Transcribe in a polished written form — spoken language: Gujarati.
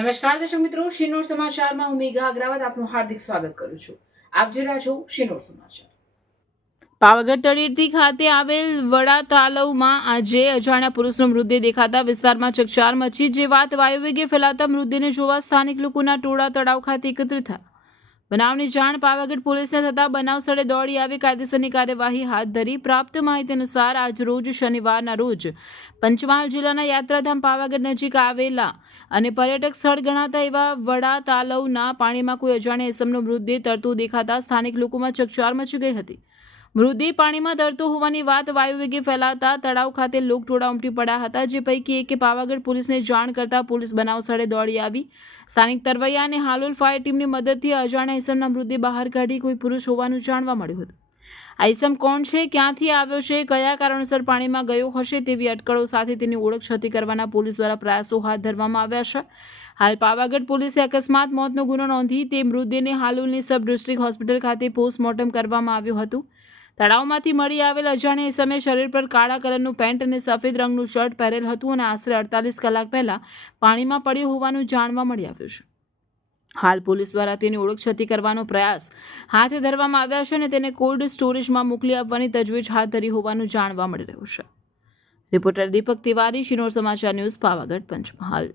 નમસ્કાર દર્શક મિત્રો, શિનોર સમાચારમાં હું મેઘા અગ્રવાલ આપનું હાર્દિક સ્વાગત કરું છું. આપ જોઈ રહ્યા છો શિનોર સમાચાર. પાવાગઢ તળેટી ખાતે આવેલ વડા તળાવમાં આજે અજાણ્યા પુરુષનો મૃતદેહ દેખાતા વિસ્તારમાં ચકચાર મચી. જે વાત વાયુવેગે ફેલાતા મૃતદેહને જોવા સ્થાનિક લોકોના ટોળા તળાવ ખાતે એકત્રિત થયા. બનાવની જાણ પાવાગઢ પોલીસને થતાં બનાવ સ્થળે દોડી આવી કાયદેસરની કાર્યવાહી હાથ ધરી. પ્રાપ્ત માહિતી અનુસાર આજ રોજ શનિવારના રોજ પંચમહાલ જિલ્લાના યાત્રાધામ પાવાગઢ નજીક આવેલા અને પર્યટક સ્થળ ગણાતા એવા વડા તાલવના પાણીમાં કોઈ અજાણ્યા ઇસમનો મૃતદેહ તરતો દેખાતા સ્થાનિક લોકોમાં ચકચાર મચી ગઈ હતી. મૃતદેહ પાણીમાં તરતો હોવાની વાત વાયુવેગે ફેલાતા તળાવ ખાતે લોકટોળા ઉમટી પડ્યા હતા. જે પૈકી એકે પાવાગઢ પોલીસને જાણ કરતા પોલીસ બનાવ સ્થળે દોડી આવી. સ્થાનિક તરવૈયા અને હાલોલ ફાયર ટીમની મદદથી અજાણ્યા ઇસમના મૃતદેહ બહાર કાઢી કોઈ પુરુષ હોવાનું જાણવા મળ્યું હતું. આ ઇસમ કોણ છે, ક્યાંથી આવ્યો છે, કયા કારણોસર પાણીમાં ગયો હશે તેવી અટકળો સાથે તેની ઓળખ છતી કરવાના પોલીસ દ્વારા પ્રયાસો હાથ ધરવામાં આવ્યા છે. હાલ પાવાગઢ પોલીસે અકસ્માત મોતનો ગુનો નોંધી તે મૃતદેહને હાલોલની સબ ડિસ્ટ્રિક્ટ હોસ્પિટલ ખાતે પોસ્ટમોર્ટમ કરવામાં આવ્યું હતું. તળાવમાંથી મળી આવેલ અજાણ્યા ઇસમે શરીર પર કાળા કલરનું પેન્ટ અને સફેદ રંગનું શર્ટ પહેરેલ હતું અને આશરે 48 કલાક પહેલા પાણીમાં પડ્યું હોવાનું જાણવા મળી આવ્યું છે. હાલ પોલીસ દ્વારા તેની ઓળખ છતી કરવાનો પ્રયાસ હાથ ધરવામાં આવ્યા છે અને તેને કોલ્ડ સ્ટોરેજમાં મોકલી આપવાની તજવીજ હાથ ધરી હોવાનું જાણવા મળી રહ્યું છે. રિપોર્ટર દીપક તિવારી, શિનોર સમાચાર ન્યૂઝ, પાવાગઢ, પંચમહાલ.